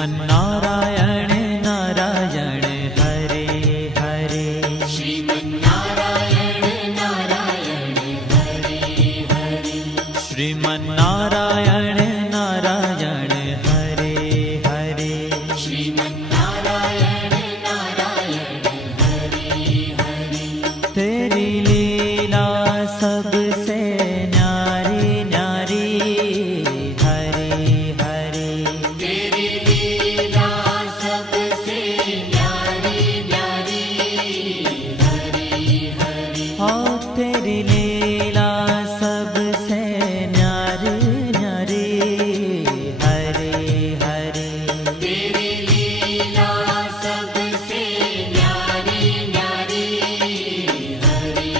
श्रीमन्नारायण नारायण हरे हरे। श्रीमन्नारायण नारायण हरे हरे। श्रीमन्नारायण नारायण हरे हरे। श्रीमन्नारायण नारायण हरे हरे। तेरी लीला सबसे न्यारी न्यारी हरे हरे। तेरी लीला सबसे न्यारी न्यारी हरे हरे। हाँ तेरी लीला सबसे न्यारी न्यारी हरे हरे। तेरी लीला सबसे न्यारी न्यारी हरे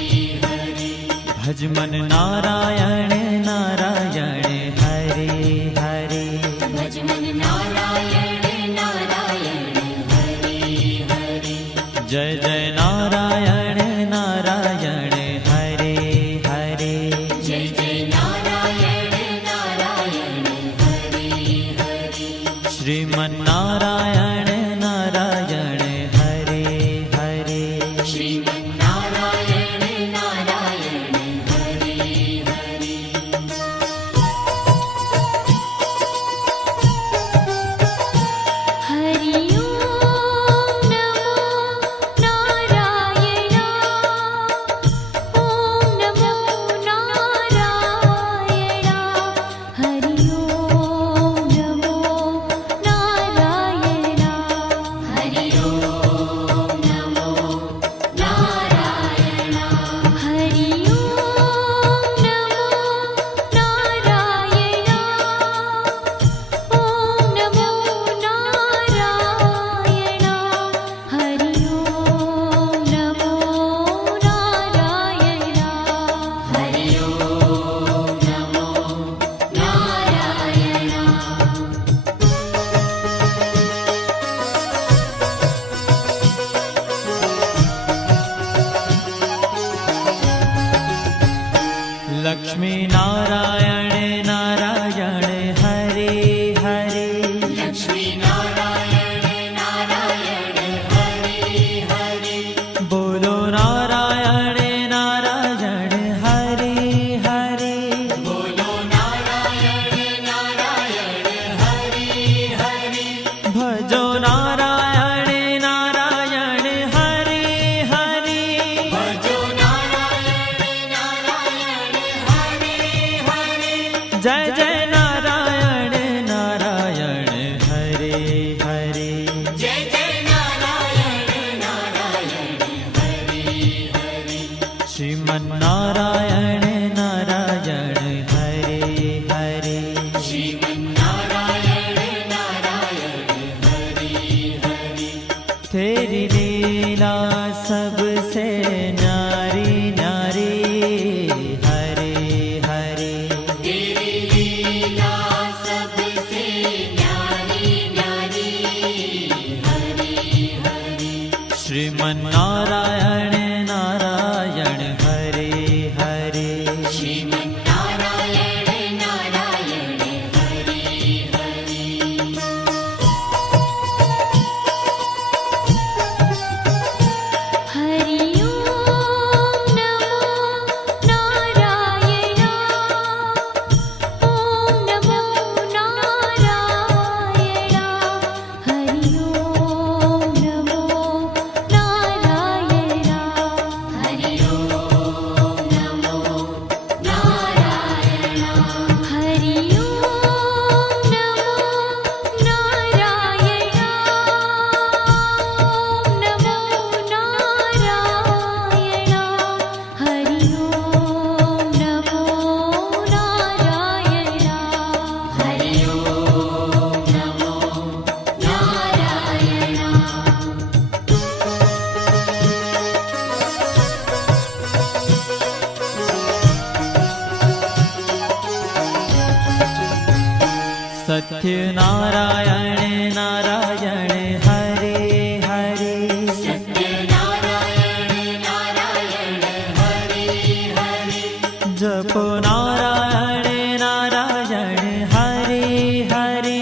हरे। भजमन नारायण नारायण हरे हरे। भजमन नारायण नारायण हरे हरे। जय जय नारायण नारायण हरे हरे। जय जय नारायण नारायण हरे हरे। श्रीमन्नारायण नारायण हरे हरे। श्रीमन्नारायण नारायण हरे हरे। हरि ओम नमो नारायण। ओम नमो नारायण। हरि ओम नमो नारायण। हरि ओम नमो नारायण। हरि ओम नमो नारायण। ओम नमो नारायण। हरि ओम नमो नारायण। हरि ओम नमो नारायण। लक्ष्मी नारायण नारायण हरे हरे। लक्ष्मी नारायण नारायण हरे हरे। बोलो नारायण नारायण हरे हरे। बोलो नारायण नारायण हरे हरे। भजो नारायण नारायण हरे हरे। भजो नारायण नारायण हरे हरे। जय जय नारायण नारायण हरे हरे। जय जय नारायण नारायण हरे हरे। श्रीमन्नारायण नारायण हरे हरे। श्रीमन्नारायण नारायण हरे हरे। तेरी लीला सबसे न्यारी न्यारी हरे हरे। तेरी लीला सबसे न्यारी न्यारी हरे हरे। श्रीमन्नारायण नारायण हरे हरे। श्रीमन्नारायण नारायण हरे हरे। हरि ओम नमो नारायण। ओम नमो नारायण। हरि ओम नमो नारायण। हरि ओम नमो नारायण। हरि ओम नमो नारायण। ओम नमो नारायण। हरि ओम नमो नारायण। हरि ओम नमो नारायण। सत्य नारायण नारायण हरे हरे। सत्य नारायण नारायण हरे हरे। जपो नारायण नारायण हरे हरे।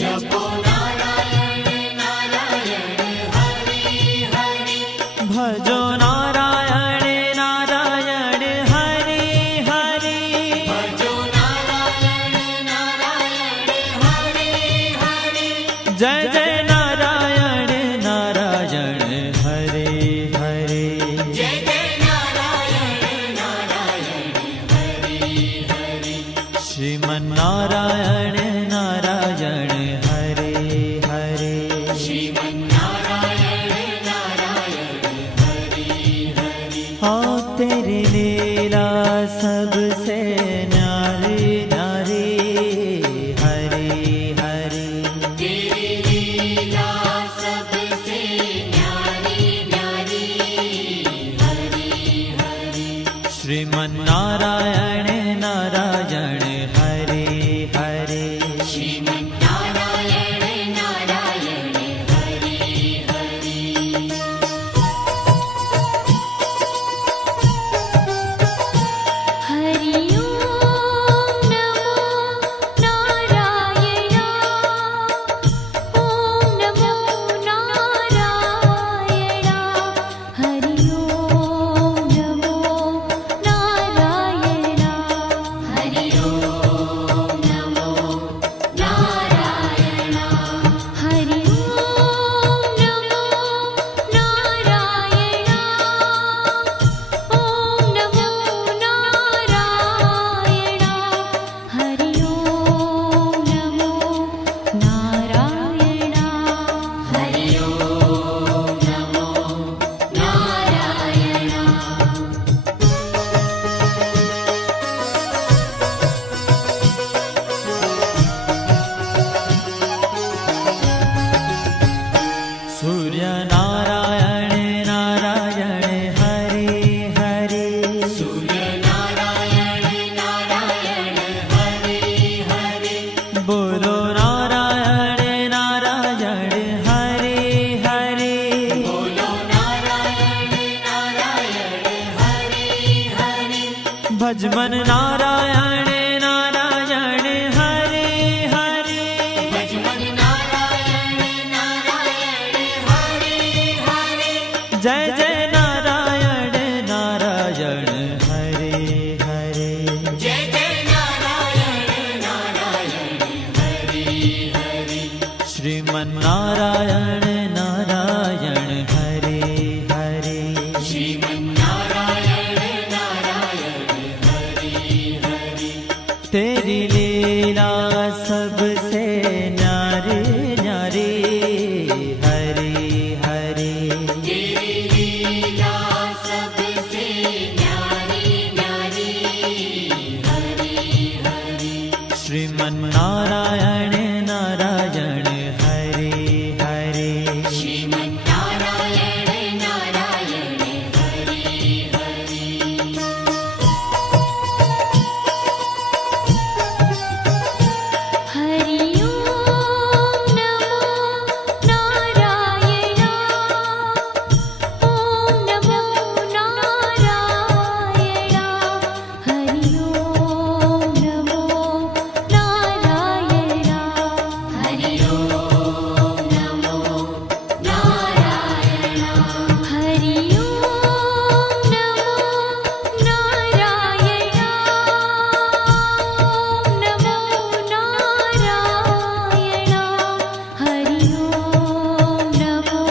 जपो नारायण भजो नारायण नारायण हरि हरि भजो नारायण नारायण हरि हरि जय जय नारायण नारायण हरे हरे जय जय नारायण नारायण हरि हरि श्रीमन्नारायण नारायण हरे हरे श्रीमन्नारायण नारायण हरि हरि हाँ तेरी लीला सबसे न्यारी न्यारी हरे हरे तेरी लीला सबसे न्यारी न्यारी हरि हरि श्रीमन्नारायण नारायण हरे हरे श्रीमन्नारायण नारायण हरि हरि हरि ओम नमो नारायण ओम नमो नारायण हरि ओम नमो नारायण हरि ओम नमो नारायण हरि ओम नमो नारायण ओम नमो नारायण हरि ओम नमो नारायण हरि ओम नमो नारायण सूर्य नारायण नारायण हरे हरे सूर्य नारायण नारायण हरि हरि बोलो नारायण नारायण हरे हरे बोलो नारायण नारायण हरि हरि भजमन नारायण नारायण हरे हरे भजमन नारायण नारायण हरि हरि जय जय नारायण नारायण हरे हरे जय जय नारायण नारायण हरि हरि श्रीमन्नारायण नारायण हरे हरे श्रीमन्नारायण नारायण हरि हरि तेरी लीला सबसे न्यारी न्यारी हरे हरे तेरी लीला सबसे न्यारी न्यारी हरि हरि श्रीमन्नारायण नारायण हरे हरे श्रीमन्नारायण नारायण हरि हरि हरि ओम नमो नारायण ओम नमो नारायण हरि ओम नमो नारायण हरि ओम नमो नारायण हरि ओम नमो नारायण ओम नमो नारायण हरि ओम नमो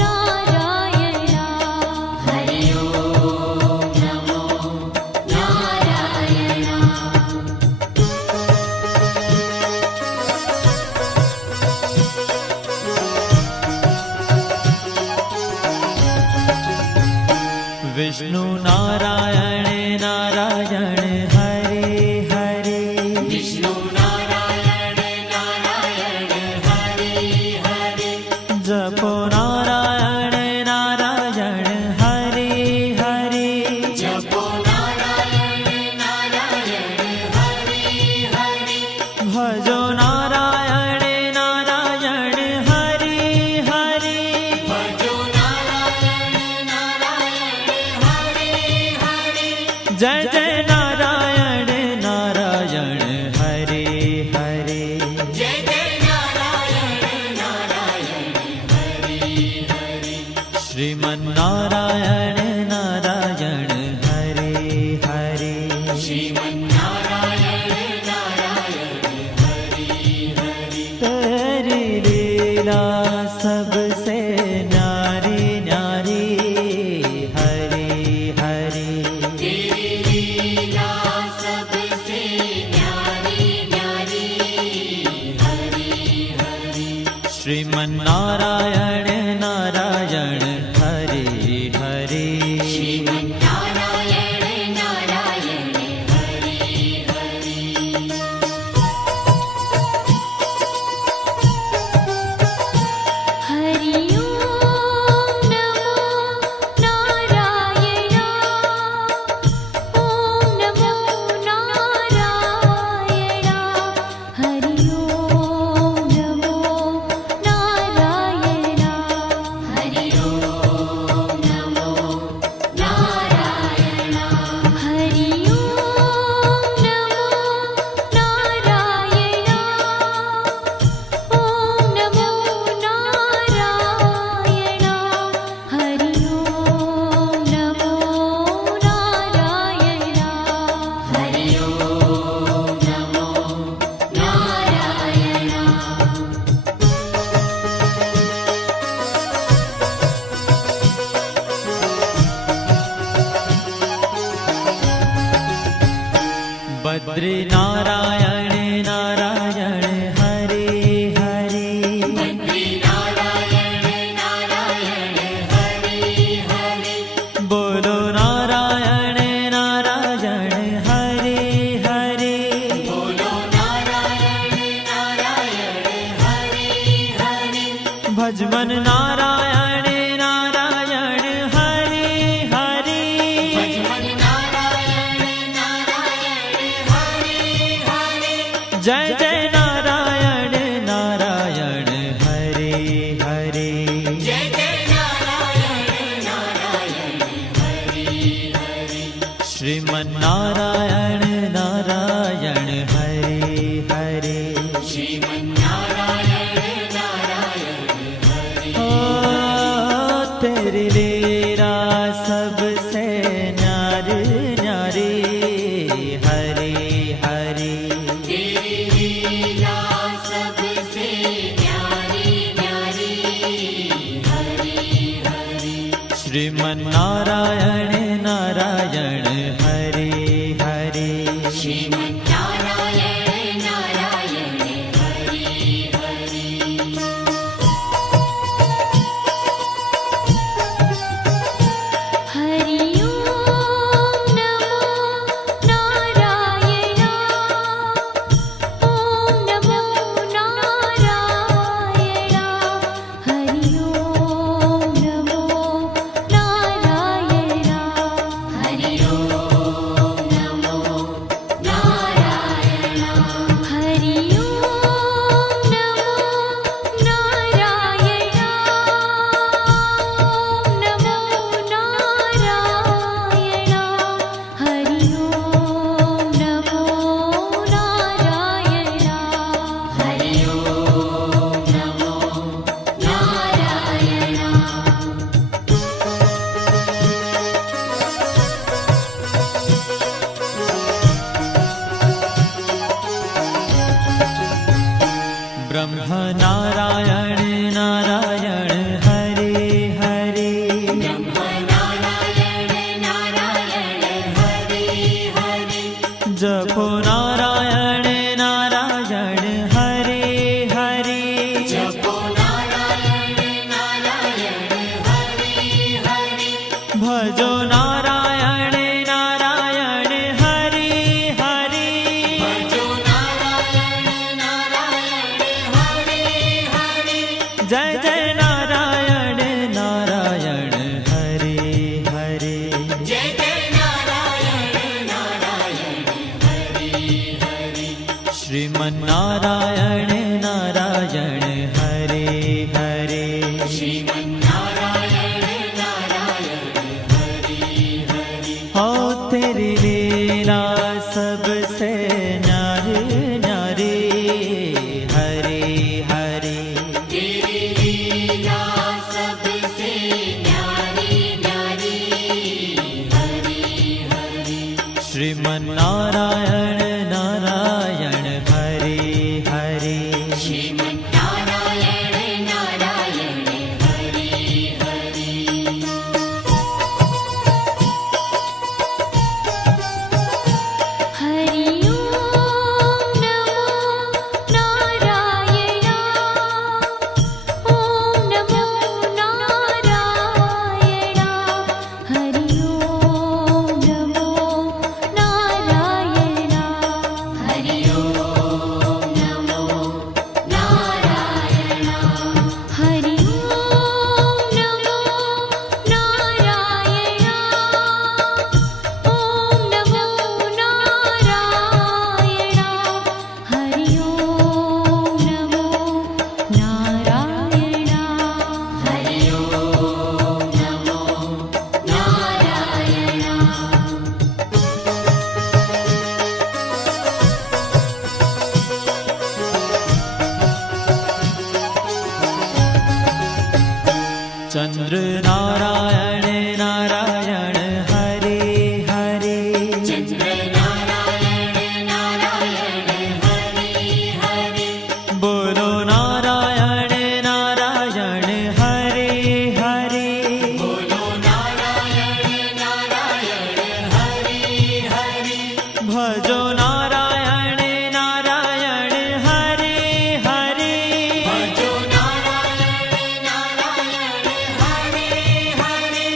नारायण हरि ओम नमो नारायण विष्णु नारायण नारायण हरे हरे विष्णु नारायण नारायण हरि हरि जपो नारायण नारायण हरे हरे जपो नारायण नारायण हरि हरि भजो नारायण नारायण हरे हरे भजो नारायण नारायण हरि हरि जय जय नारायण नारायण हरे हरे जय जय नारायण नारायण हरि हरि श्रीमन्नारायण नारायण हरे हरे श्रीमन्नारायण नारायण हरि हरि तेरी लीला सबसे न्यारी न्यारी हरे हरे तेरी लीला सबसे न्यारी न्यारी हरि हरि श्रीमन्नारायण नारायण हरे हरे श्रीमन्नारायण नारायण हरि हरि हरि ओम नमो नारायण ओम नमो नारायण हरि ओम नमो नारायण हरि ओम नमो नारायण हरि ओम नमो नारायण ओम नमो नारायण हरि ओम नमो नारायण हरि ओम नमो नारायण बद्री नारायण नारायण हरे हरे बद्री नारायण नारायण हरि हरि बोलो नारायण नारायण हरे हरे बोलो नारायण नारायण हरि हरि भजमन नारायण नारायण हरे हरे भजमन नारायण नारायण हरि हरि जय जय नारायण नारायण हरे हरे जय जय नारायण नारायण हरि हरि श्रीमन्नारायण नारायण हरे हरे श्रीमन्नारायण नारायण हरि ओ तेरी लीला सबसे न्यारी न्यारी हरे हरे तेरी लीला सबसे न्यारी न्यारी हरि हरि श्रीमन्नारायण नारायण हरे हरे श्रीमन्नारायण नारायण हरि हरि हरि ओम नमो नारायण ओम नमो नारायण हरि ओम नमो नारायण हरि ओम नमो नारायण हरि ओम नमो नारायण ओम नमो नारायण हरि ओम नमो नारायण हरि ओम नमो नारायण ब्रह्म नारायण नारायण हरे हरे ब्रह्म नारायण नारायण हरि हरि जपो नारायण नारायण हरे हरे जपो नारायण नारायण हरि हरि भजो नारायण नारायण हरे हरे भजो नारायण नारायण हरि हरि जय जय नारायण नारायण हरे हरे जय जय नारायण नारायण हरि हरि श्रीमन्नारायण नारायण हरे हरे श्रीमन्नारायण नारायण हरि हरि हो तेरी लीला सबसे न्यारी न्यारी हरे हरे तेरी लीला सबसे न्यारी श्रीमन्नारायण नारायण हरे हरे श्रीमन्नारायण नारायण हरि हरि हरि ओम नमो नारायण ओम नमो नारायण हरि ओम नमो नारायण हरि ओम नमो नारायण हरि ओम नमो नारायण ओम नमो नारायण हरि ओम नमो नारायण हरि ओम नमो नारायण चंद्र नारायण नारायण हरे हरे चंद्र नारायण नारायण हरि हरि बोलो नारायण नारायण हरे हरे बोलो नारायण नारायण हरि हरि भजो नारायण नारायण हरे हरे भजो नारायण नारायण हरि हरि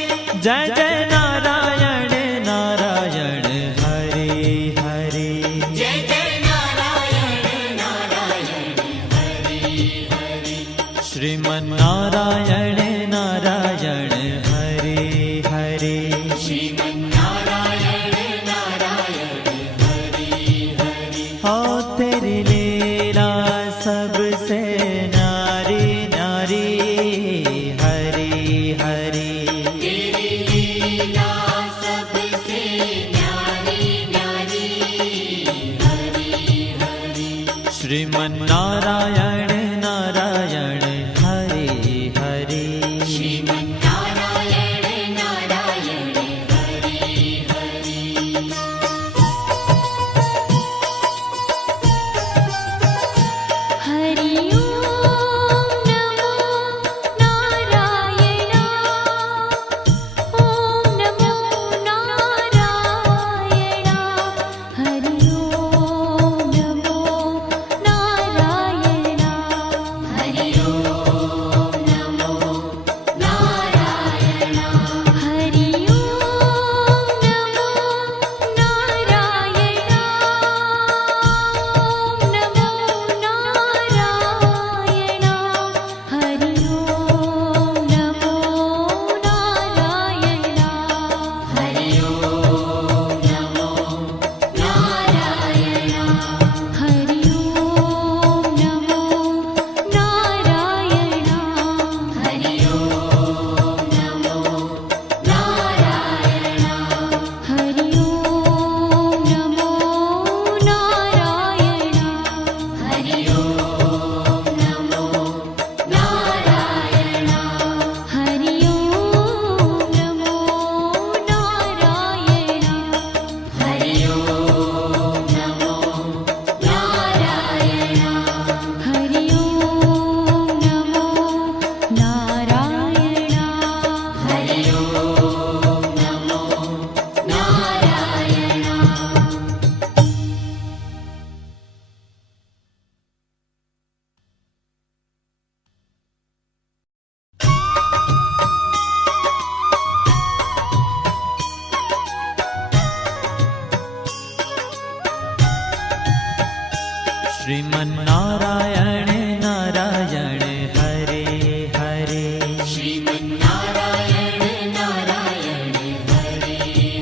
जय जय नारायण नारायण हरे हरे जय जय नारायण नारायण हरि हरि श्रीमन्नारायण नारायण हरे हरे श्रीमन्नारायण नारायण हरि हरि हो तेरी लीला सबसे न्यारी न्यारी हरे हरे तेरी लीला सबसे न्यारी न्यारी हरि हरि श्रीमन्नारायण नारायण हरे हरे श्रीमन्नारायण नारायण हरि हरि हरि ओम नमो नारायण ओम नमो नारायण हरि ओम नमो नारायण हरि ओम नमो नारायण हरि ओम नमो नारायण ओम नमो नारायण हरि ओम नमो नारायण हरि ओम नमो नारायण हरि ओम नमो नारायण हरि ओम नमो नारायण हरि ओम नमो नारायण हरि ओम नमो नारायण हरि ओम नमो नारायण हरि ओम नमो नारायण हरि ओम नमो नारायण हरि ओम नमो नारायण श्रीमन्नारायण नारायण हरे हरे श्रीमन्नारायण नारायण हरि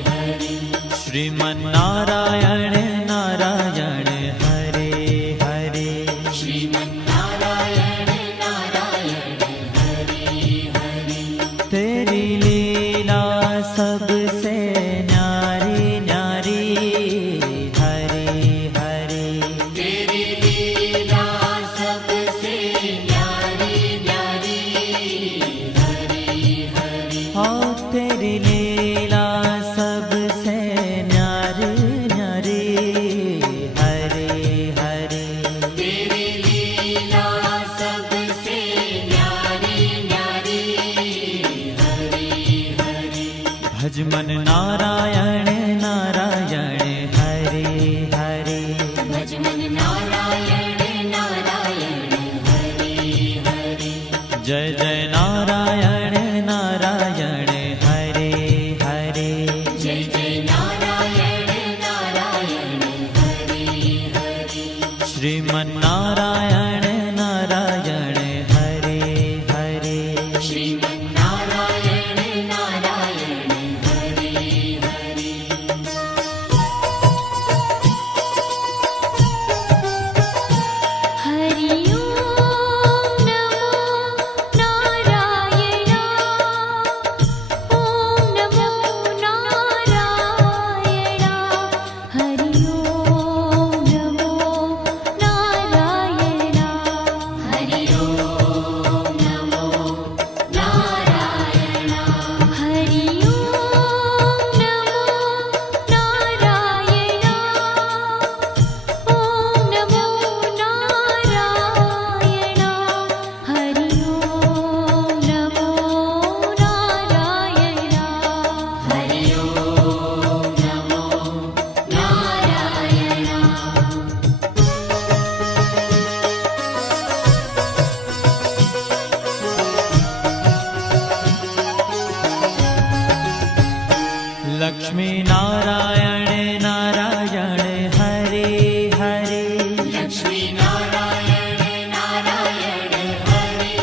हरि श्रीमन्नारायण नारायण हरे हरे श्रीमन्नारायण नारायण हरि हरि तेरी लीला सबसे न्यारी न्यारी हरे हरे तेरी लीला सबसे न्यारी न्यारी हरि हरि हो तेरी लीला सबसे न्यारी भज मन नारायण नारायण हरे हरे भज मन नारायण नारायण हरे हरे जय जय नारायण नारायण हरे हरे जय जय नारायण नारायण हरे हरे श्रीमन नारायण नारायण हरे हरे श्रीमन् नारायण नारायण हरे हरे हरि ओम नमो नारायण ओम नमो नारायण हरि ओम नमो नारायण हरि ओम नमो नारायण हरि ओम नमो नारायण ओम नमो नारायण हरि ओम नमो नारायण हरि ओम नमो नारायण लक्ष्मी नारायण नारायण हरे हरे लक्ष्मी नारायण नारायण हरे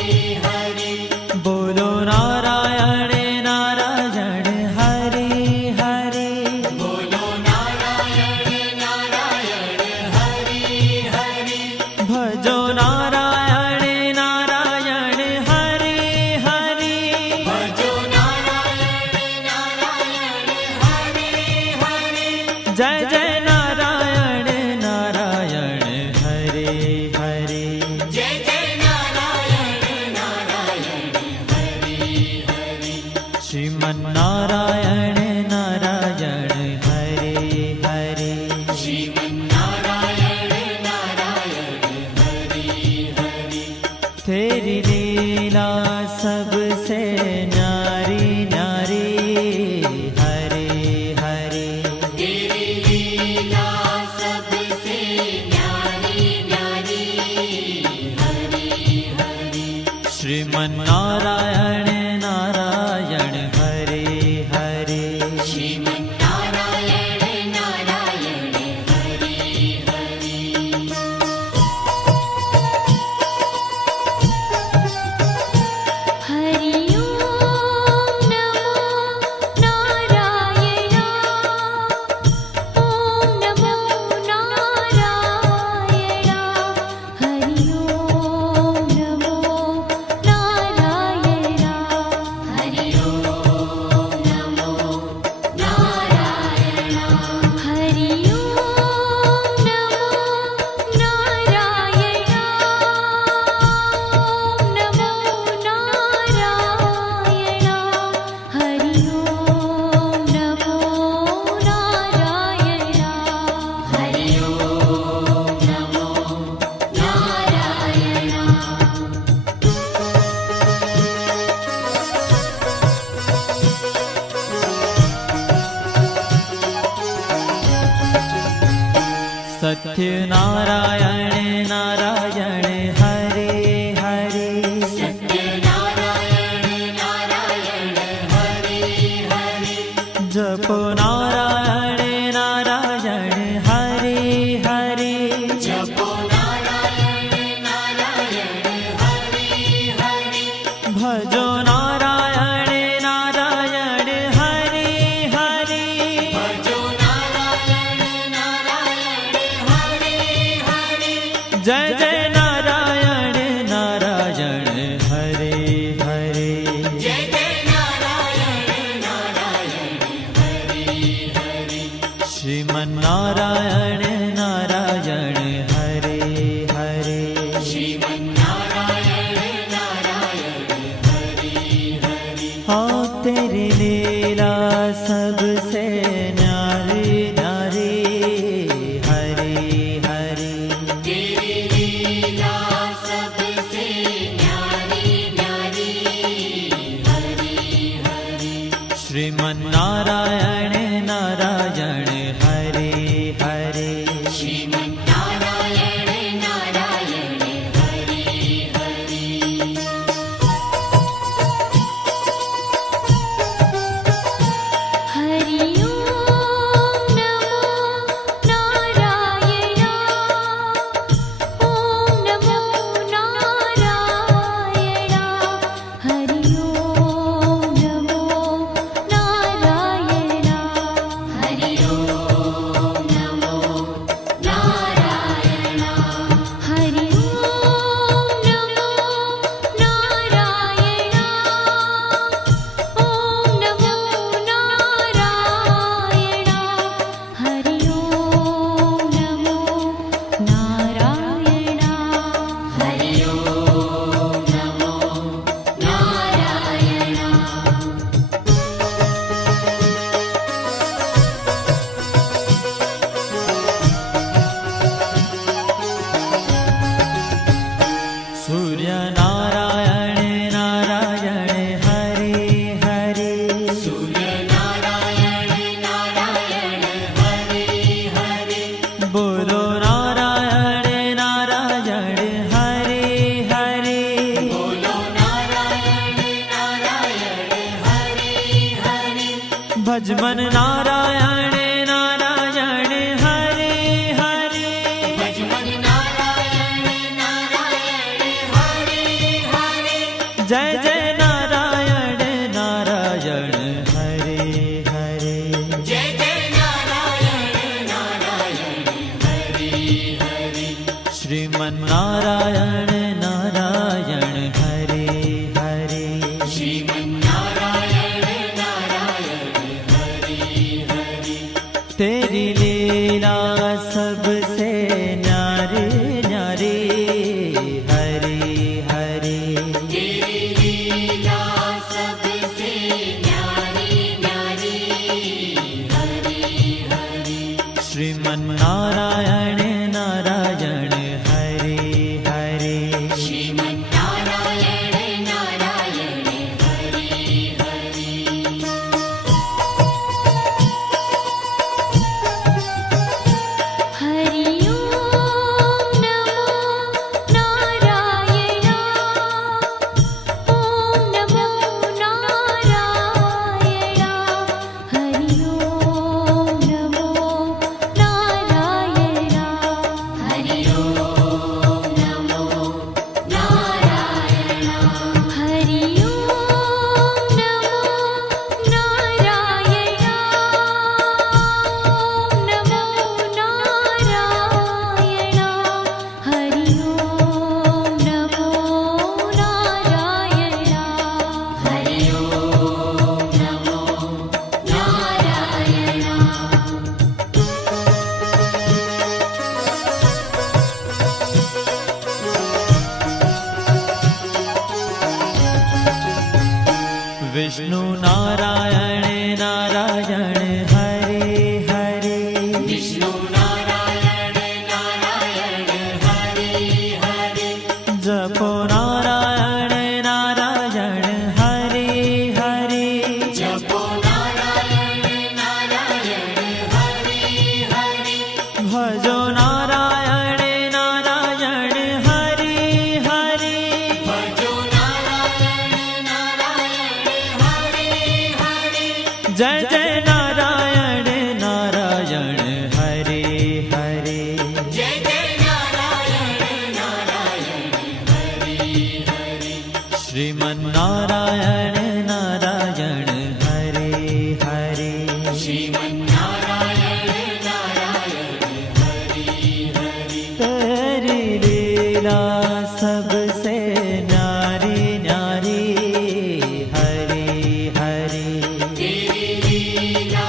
हरे बोलो नारायण नारायण हरे हरे बोलो नारायण नारायण हरे हरे भजो नारायण नारायण हरे हरे भजो नारायण नारायण हरे हरे जय जय नारायण नारायण हरे हरे जय जय नारायण नारायण हरे हरे श्रीमन नारायण नारायण हरे हरे श्रीमन् नारायण नारायण हरे हरे तेरी लीला सबसे न्यारी न्यारी हरे हरे तेरी लीला सबसे न्यारी न्यारी हरे हरे श्रीमन नारायण नारायण हरे हरे श्रीमन् नारायण नारायण हरे हरे हरि ओम नमो नारायण ओम नमो नारायण हरि ओम नमो नारायण हरि ओम नमो नारायण हरि ओम नमो नारायण ओम नमो नारायण हरि ओम नमो नारायण हरि ओम नमो नारायण सत्य नारायण नारायण हरे हरे सत्य नारायण नारायण हरे हरे जपो नारायण नारायण हरे हरे जपो नारायण नारायण हरे हरे भजो नारायण नारायण हरे हरे भजो नारायण नारायण हरे हरे जय जय नारायण नारायण हरे हरे जय जय नारायण नारायण हरे हरे श्रीमन नारायण नारायण हरे हरे श्रीमन् नारायण नारायण हरे हरे हाँ तेरी लीला सबसे न्यारी न्यारी हरे हरे तेरी लीला सबसे न्यारी न्यारी हरे हरे श्रीमन नारायण नारायण हरे हरे श्रीमन नारायण नारायण हरि हरि हरि ओम नमो नारायण ओम नमो नारायण हरि ओम नमो नारायण हरि ओम नमो नारायण हरि ओम नमो नारायण ओम नमो नारायण हरि ओम नमो नारायण हरि ओम नमो नारायण सूर्य नारायण नारायण हरे हरे सूर्य नारायण नारायण हरि हरि बोलो नारायण नारायण हरे हरे बोलो नारायण नारायण हरि हरि भजमन नारायण नारायण हरे हरे भजमन नारायण नारायण हरि हरि जय जय नारायण नारायण हरे हरे जय जय नारायण नारायण हरि हरि श्रीमन नारायण नारायण हरे हरे श्रीमन नारायण नारायण हरि हरि तेरी लीला सबसे न्यारी न्यारी हरे हरे तेरी लीला सबसे न्यारी न्यारी हरि हरि श्रीमन नारायण नारायण हरे हरे श्रीमन नारायण नारायण हरि हरि हरि ओम नमो नारायण ओम नमो नारायण हरि ओम नमो नारायण हरि ओम नमो नारायण हरि ओम नमो नारायण ओम नमो नारायण हरि ओम नमो नारायण हरि ओम नमो नारायण विष्णु नारायण नारायण हरे हरे विष्णु नारायण नारायण हरि हरि जपो नारायण नारायण हरे हरे जपो नारायण नारायण हरि हरि भजो नारायण नारायण हरे हरे भजो नारायण नारायण हरि हरि जय जय नारायण नारायण हरे हरे जय जय नारायण नारायण हरि हरि श्रीमन नारायण नारायण हरे हरे श्रीमन नारायण नारायण हरि हरि तेरी लीला सबसे न्यारी न्यारी हरे हरे तेरी लीला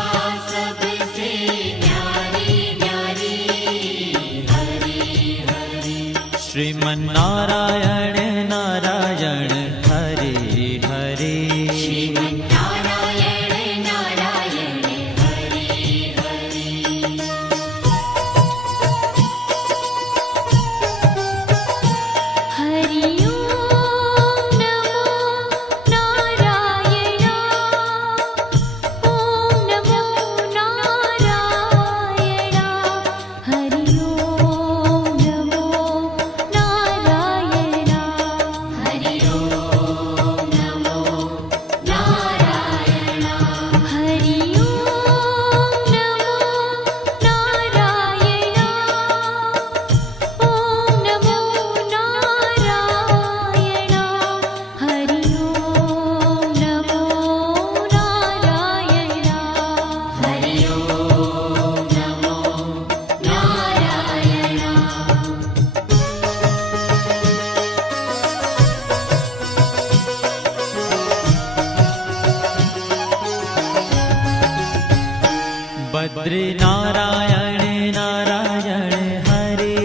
बद्री नारायण नारायण हरे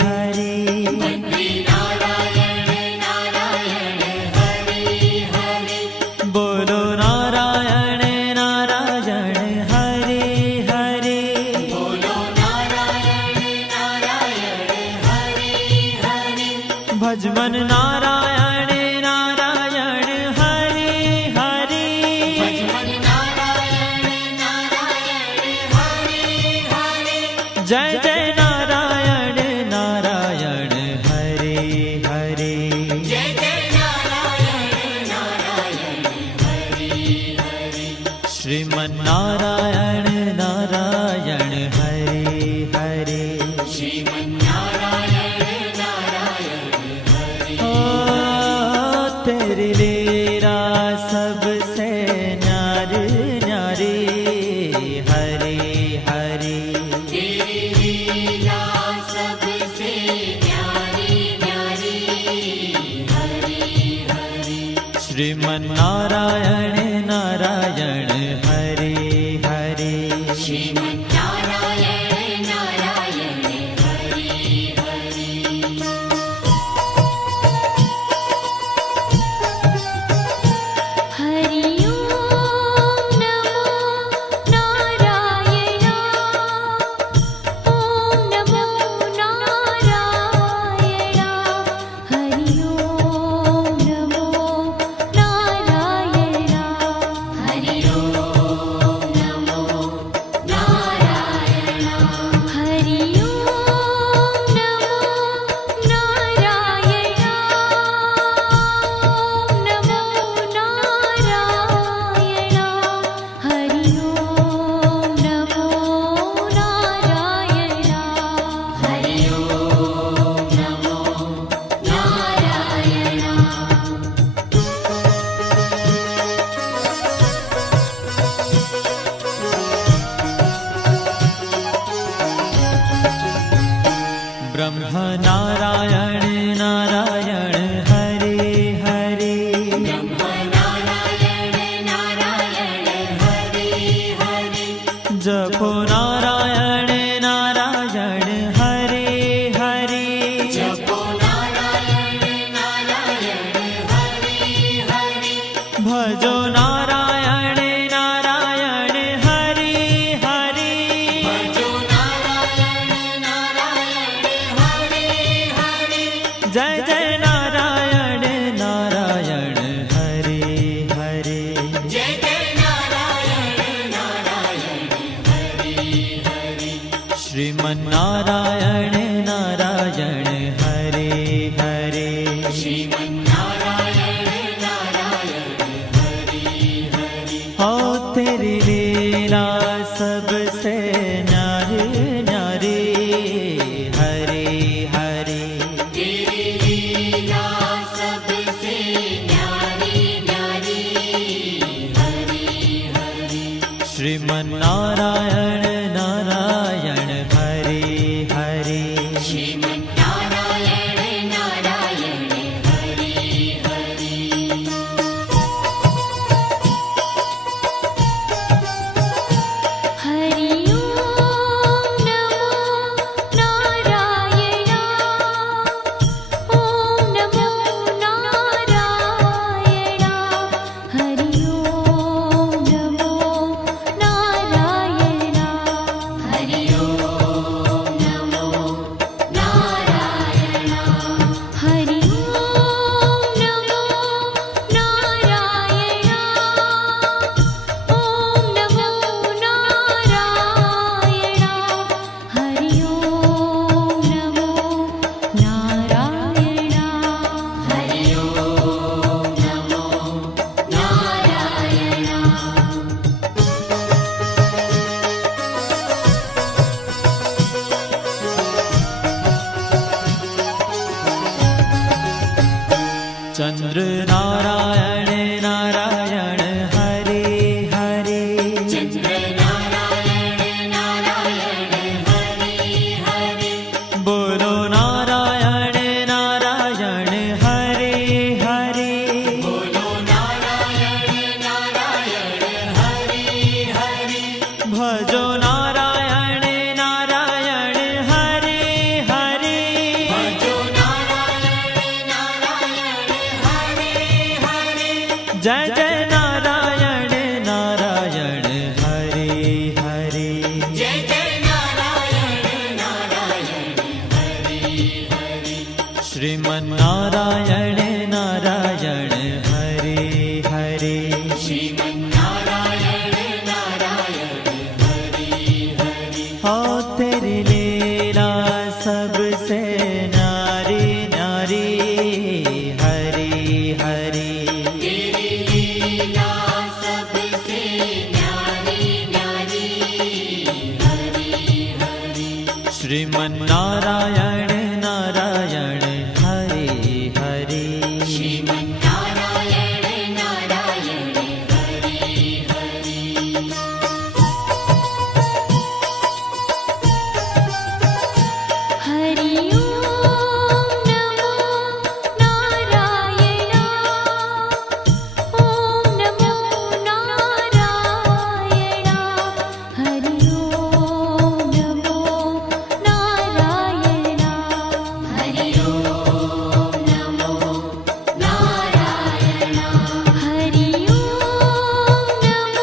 हरे बद्री नारायण नारायण हरे हरे बोलो नारायण नारायण हरे हरे बोलो नारायण नारायण हरे हरे भजमन नारायण नारायण हरे हरे भजमन नारायण नारायण हरे हरे जय जय नारायण नारायण हरे हरे जय जय नारायण नारायण हरे हरे श्रीमन नारायण नारायण हरे हरे श्रीमन्नारायण नारायण हरे ओ तेरी लीला सबसे न्यारी न्यारी हरे हरे तेरी लीला सबसे न्यारी न्यारी हरे हरे श्रीमन नारायण नारायण हरे हरे श्रीमन्नारायण नारायण हरे हरे हरि ओम नमो नारायण ओम नमो नारायण हरि ओम नमो नारायण हरि ओम नमो नारायण हरि ओम नमो नारायण ओम नमो नारायण हरि ओम नमो नारायण हरि ओम नमो नारायण ब्रह्म नारायण नारायण हरे हरे नारायण नारायण हरे हरे जपो नारायण नारायण हरे हरे जपो नारायण नारायण हरे हरे भजो नारायण नारायण हरे हरे भजो नारायण नारायण हरे हरे जय जय नारायण नारायण हरे हरे जय जय नारायण नारायण हरे हरे श्रीमन नारायण नारायण हरे हरे श्रीमन्नारायण नारायण हरे हरे हो तेरी लीला सबसे न्यारी न्यारी हरे हरे तेरी लीला सबसे न्यारी न्यारी हरे हरे श्रीमन नारायण नारायण हरे हरे श्रीमन्नारायण नारायण हरे हरे हरि ओम नमो नारायण ओम नमो नारायण हरि ओम नमो नारायण हरि ओम नमो नारायण हरि ओम नमो नारायण ओम नमो नारायण हरि ओम नमो नारायण हरि ओम नमो नारायण चंद्र नारायण नारायण हरे हरे चंद्र नारायण नारायण हरे हरे बोलो नारायण नारायण हरे हरे बोलो नारायण नारायण हरे हरे भजो नारायण શ્રીમન્નારાયણ નારાયણ હરે હરે શ્રીમન્નારાયણ નારાયણ હરે હરે હરિ ઓમ નમો નારાયણા ઓમ નમો નારાયણા હરિ ઓમ નમો નારાયણા હરિ ઓમ નમો નારાયણ હરિ ઓમ નમો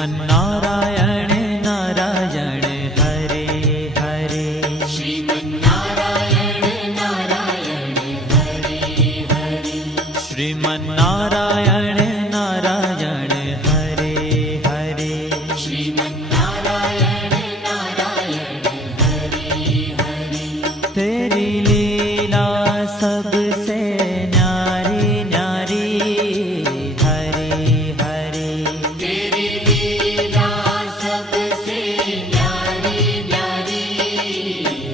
શ્રીમન્નારાયણ નારાયણ હરે હરે શ્રીમન્નારાયણ નારાયણ હરે હરે શ્રીમન્નારાયણ નારાયણ હરે હરે શ્રીમન્નારાયણ નારાયણ હરે હરે તેરી લીલા સબસે ન્યારી ન્યારી હરે હરે तेरी लीला सबसे न्यारी न्यारी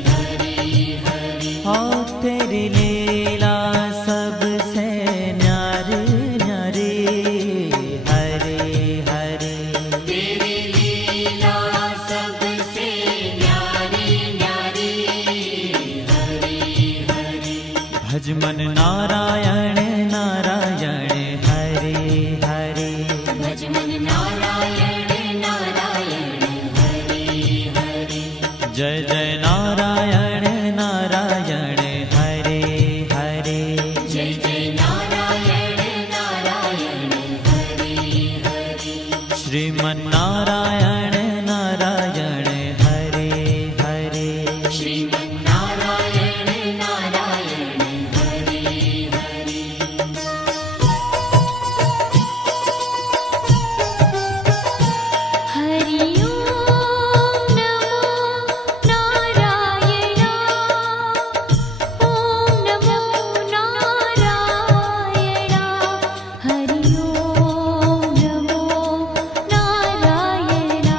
हरी हरी हाँ तेरी लीला सबसे न्यारी न्यारी हरे हरे तेरी लीला सबसे न्यारी न्यारी हरी हरी भजमन नारायण नारायण हरे हरे भजमन नारायण नारायण हरि हरि जय जय नारायण नारायण हरे हरे जय जय नारायण नारायण हरि हरि श्रीमन्नारायण नारायण हरे हरे श्रीमन्नारायण नारायण हरि हरि हरि ओम नमो नारायणा ओम नमो नारायणा हरि ओम नमो नारायणा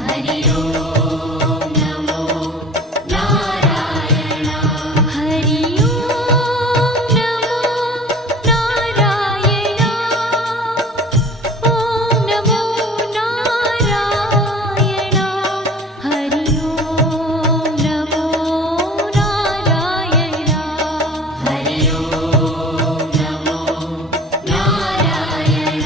हरि ओम नमो नारायण हरि ओम नमो नारायणा ओम नमो नारायणा हरि ओम नमो नारायणा हरि ओम नमो नारायण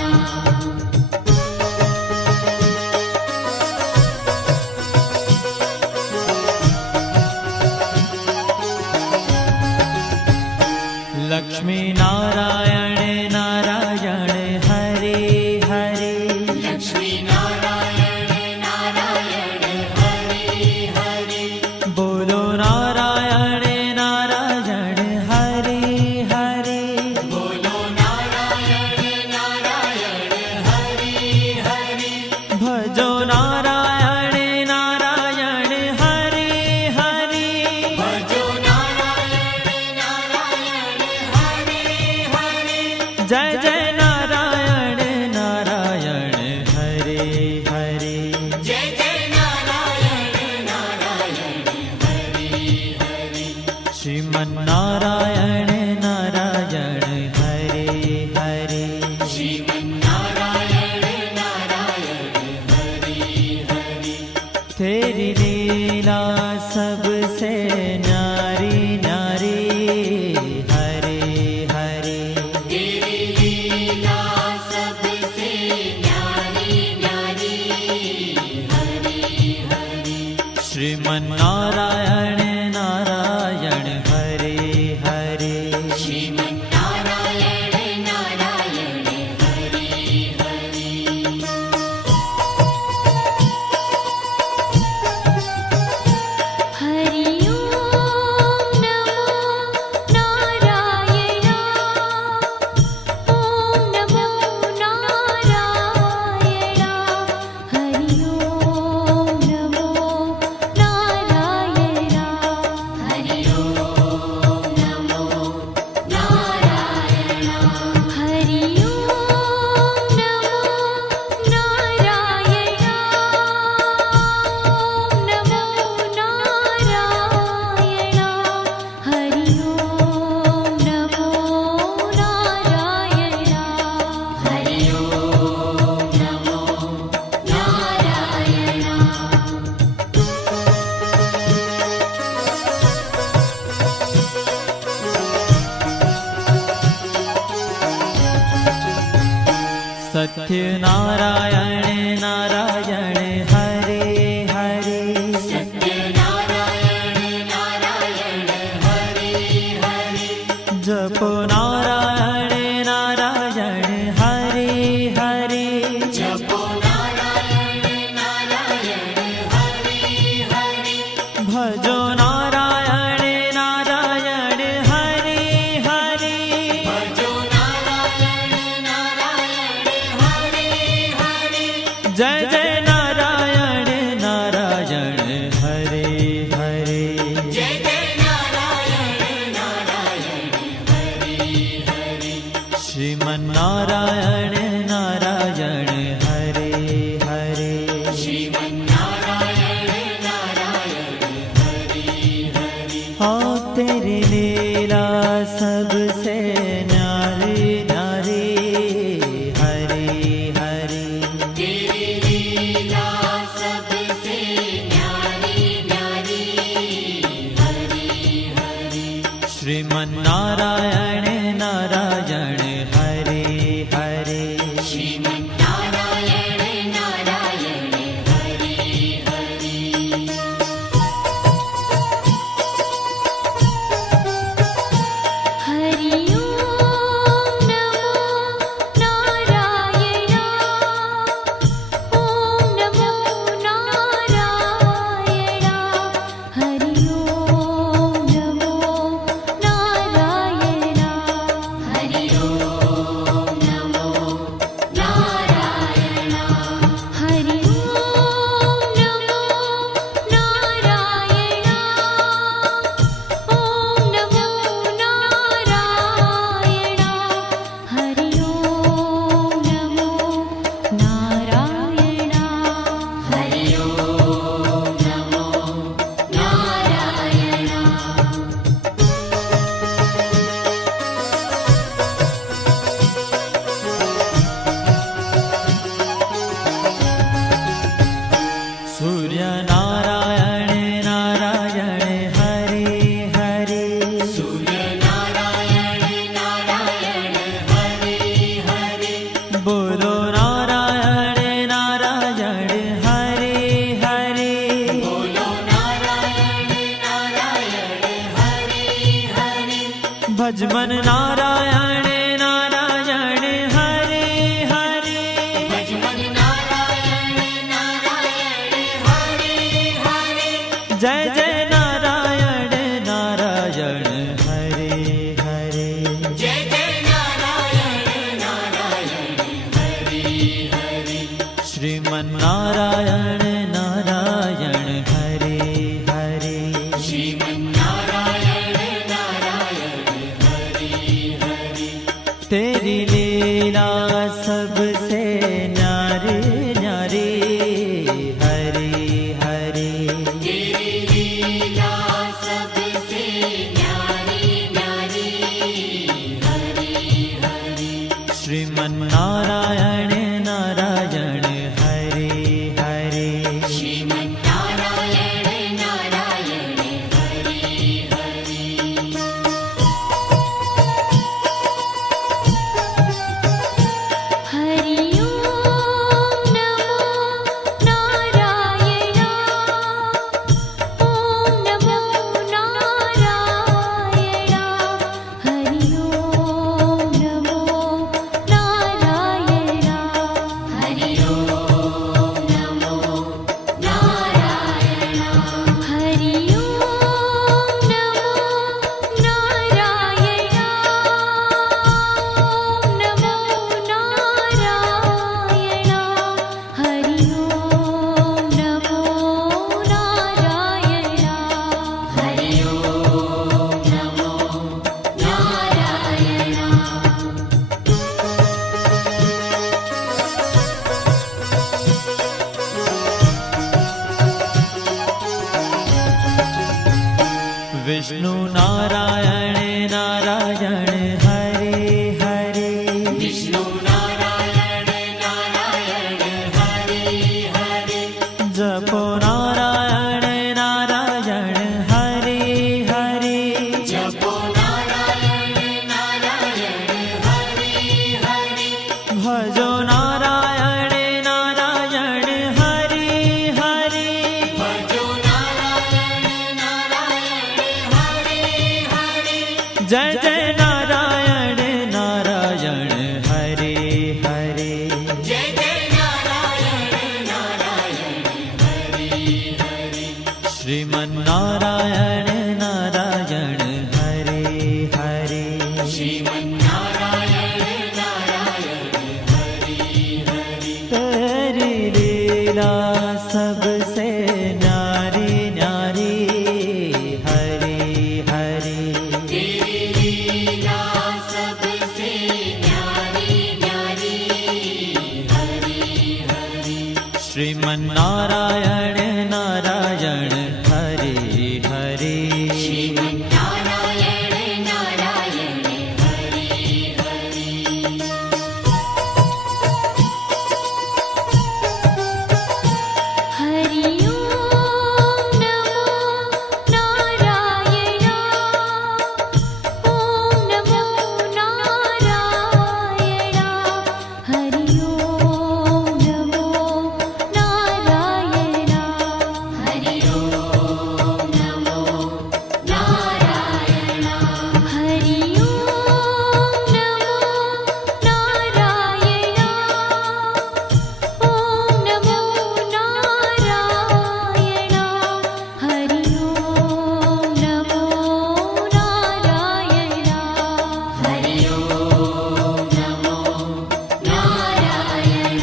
लक्ष्मी नारायण नारायण हरे हरे लक्ष्मी नारायण नारायण हरि हरि बोलो नारायण नारायण हरे हरे बोलो नारायण नारायण हरि हरि भजो नारायण नारायण हरे हरे भजो नारायण नारायण हरि हरि जय जय नारायण नारायण सत्यनारायण नारायण हरे हरे सत्यनारायण नारायण हरे हरे जपो नारायण नारायण हरे हरे जपो नारायण नारायण हरे हरे भजो नारायण नारायण हरे हरे भजो नारायण नारायण हरे हरे जय जय नारायण नारायण हरे हरे जय जय नारायण नारायण हरे हरे श्रीमन्नारायण नारायण हरे हरे श्रीमन्नारायण नारायण हरे हरे हाँ तेरी लीला सबसे न्यारी न्यारी हरे हरे तेरी लीला सबसे न्यारी न्यारी हरे हरे श्रीमन्नारायण नारायण हरे हरे श्रीमन्नारायण नारायण हरे हरे हरि ओम नमो नारायण ओम नमो नारायण हरि ओम नमो नारायण हरि ओम नमो नारायण हरि ओम नमो नारायण ओम नमो नारायण हरि ओम नमो नारायण हरि ओम नमो नारायण सूर्य नारायण नारायण हरे हरे सूर्य नारायण नारायण हरे हरे बोलो नारायण नारायण हरे हरे बोलो नारायण नारायण हरे हरे भजमन नारायण नारायण हरे हरे भजमन नारायण नारायण हरे हरे जय जय नारायण नारायण हरे हरे जय जय नारायण नारायण हरे हरे श्रीमन्नारायण नारायण हरे हरे श्रीमन्नारायण नारायण हरे हरे तेरी लीला सबसे न्यारी न्यारी हरे हरे तेरी लीला सबसे न्यारी न्यारी हरे हरे श्रीमन्नारायण नारायण हरे हरे श्रीमन्नारायण नारायण हरे हरे हरि ओम नमो नारायण ओम नमो नारायण हरि ओम नमो नारायण हरि ओम नमो नारायण हरि ओम नमो नारायण ओम नमो नारायण हरि ओम नमो नारायण हरि ओम नमो नारायण विष्णु नारायण नारायण हरे हरे विष्णु नारायण नारायण हरे हरे जपो नारायण नारायण हरे हरे जपो नारायण नारायण हरे हरे भजो नारायण શ્રીમન્નારાયણ નારાયણ હરે હરે શ્રીમન્નારાયણ નારાયણ હરે હરે હરિ ઓમ નમો નારાયણ ઓમ નમો નારાયણ હરિ ઓમ નમો નારાયણ હરિ ઓમ નમો નારાયણ હરિ ઓમ નમો નારાયણ ઓમ નમો નારાયણ હરિ ઓમ નમો નારાયણ હરિ ઓમ નમો નારાયણ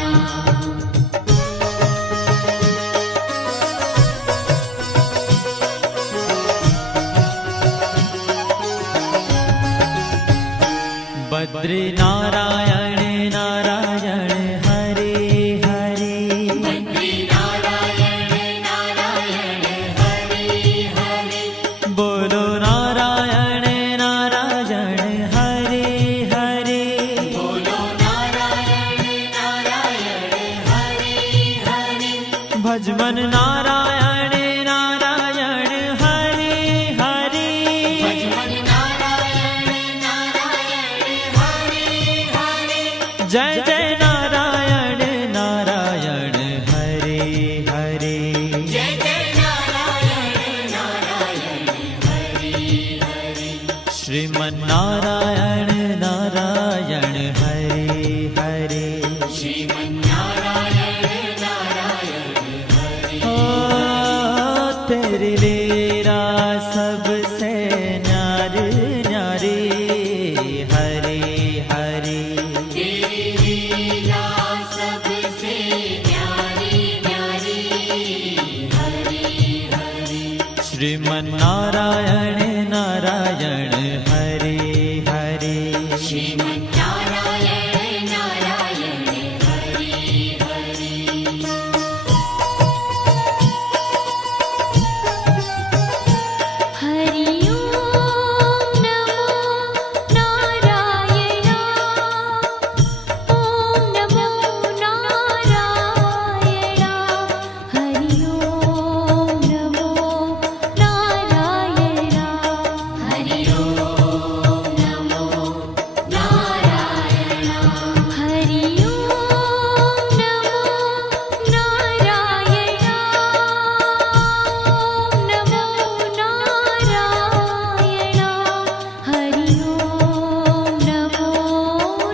બદ્રી નારાયણ નારાયણ હરે હરે બદ્રી નારાયણ નારાયણ હરે હરે બોલો નારાયણ નારાયણ હરે હરે બોલો નારાયણ નારાયણ હરે હરે ભજમન નારાયણ નારાયણ હરે હરે ભજમન નારાયણ નારાયણ હરે હરે જય જય નારાયણ નારાયણ હરે હરે જય જય નારાયણ નારાયણ હરે હરે શ્રીમન્નારાયણ નારાયણ હરે હરે શ્રીમન્નારાયણ નારાયણ હરે ओ तेरी लीला सबसे न्यारी न्यारी हरे हरे तेरी लीला सबसे न्यारी न्यारी हरे हरे श्रीमन्नारायण नारायण हरे हरे श्रीमन्नारायण नारायण हरे हरे હરિ ઓમ નમો નારાયણ ઓમ નમો નારાયણ હરિ ઓમ નમો નારાયણ હરિ ઓમ નમો નારાયણ હરિ ઓમ નમો નારાયણ ઓમ નમો નારાયણ હરિ ઓમ નમો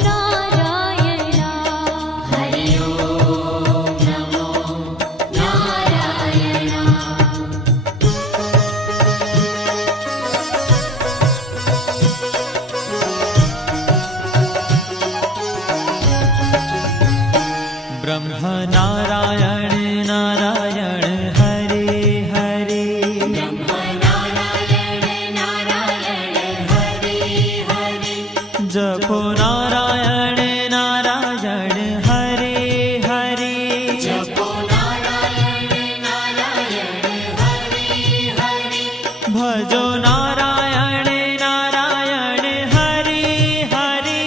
નારાયણ હરિ ઓમ નમો નારાયણ ब्रह्म नारायण नारायण हरे हरे બ્રહ્મ નારાયણ નારાયણ હરે હરે जपो नारायण नारायण हरे हरे જપો નારાયણ નારાયણ હરે હરે भजो नारायण नारायण हरे हरे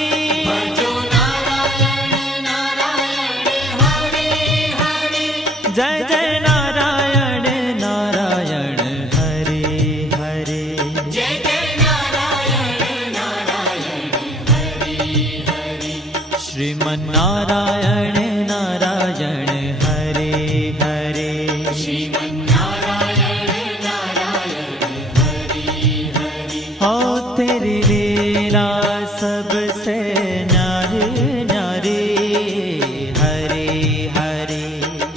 ભજો નારાયણ નારાયણ હરે હરે जय जय नारायण नारायण हरे हरे જય જય નારાયણ નારાયણ હરે હરે श्रीमन्नारायण नारायण हरे हरे શ્રીમન્નારાયણ નારાયણ હરે હરે ओ तेरी लीला सबसे न्यारी न्यारी हरे हरे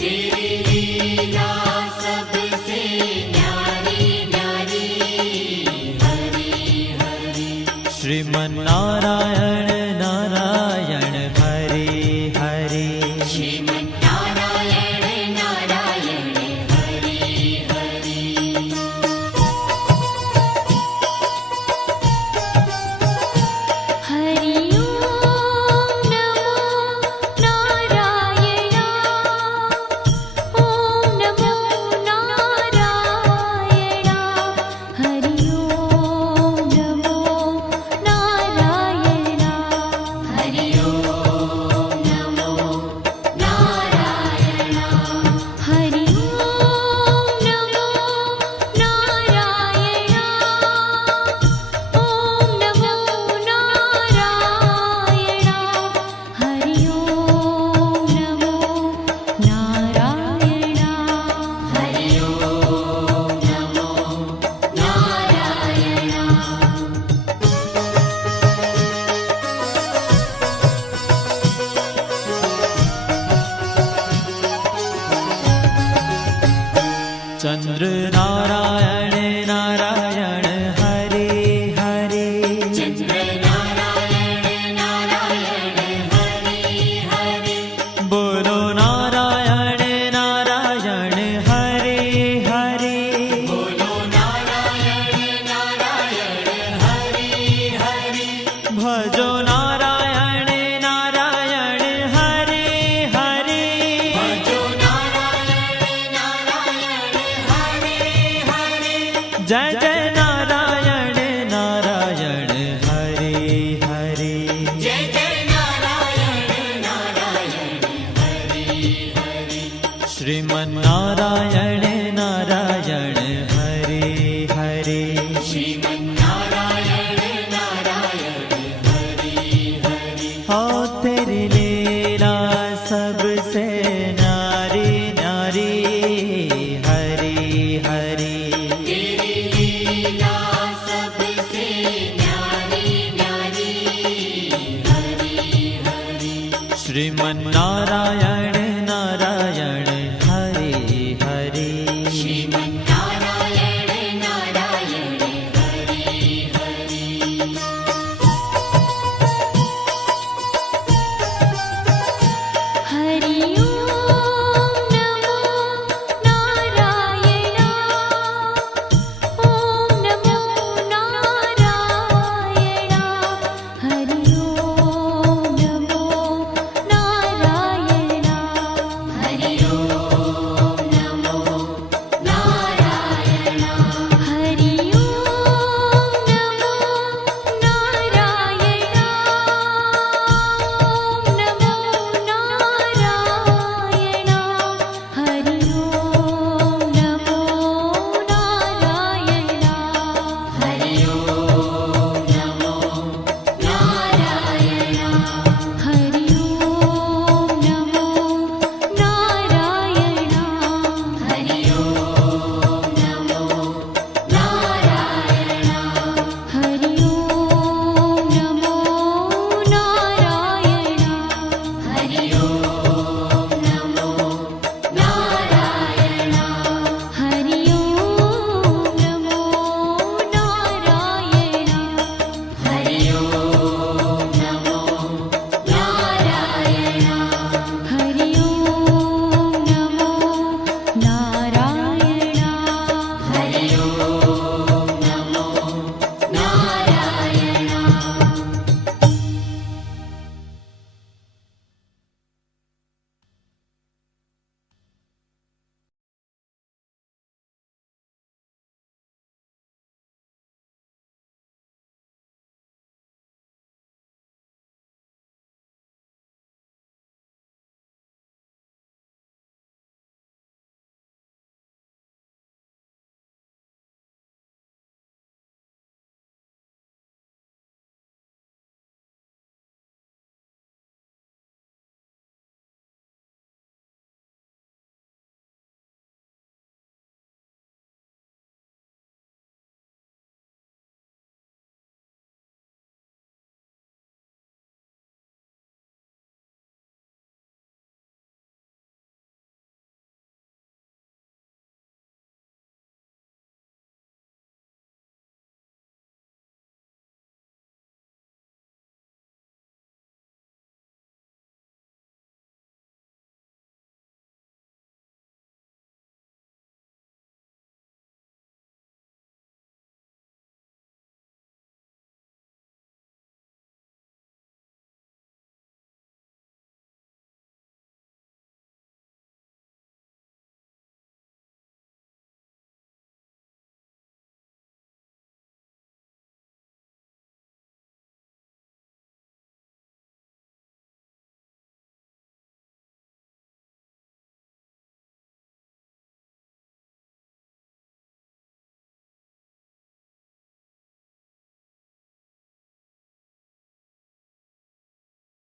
तेरी लीला सबसे न्यारी न्यारी हरे हरे श्रीमन्नारायण नारायण हरे हरे चंद्र नारायण नारायण हरे हरे चंद्र नारायण नारायण हरे हरे बोलो नारायण नारायण हरे हरे बोलो नारायण नारायण हरे हरे भजो नारायण नारायण हरे हरे भजो नारायण नारायण हरे हरे जय जय नारायण नारायण हरे हरे जय जय नारायण नारायण हरे हरे श्रीमन्नारायण नारायण हरे हरे श्रीमन्नारायण नारायण हरे हरे हो तेरी लीला सबसे न्यारी न्यारी हरे हरे तेरी लीला सबसे न्यारी न्यारी हरे हरे श्रीमन्नारायण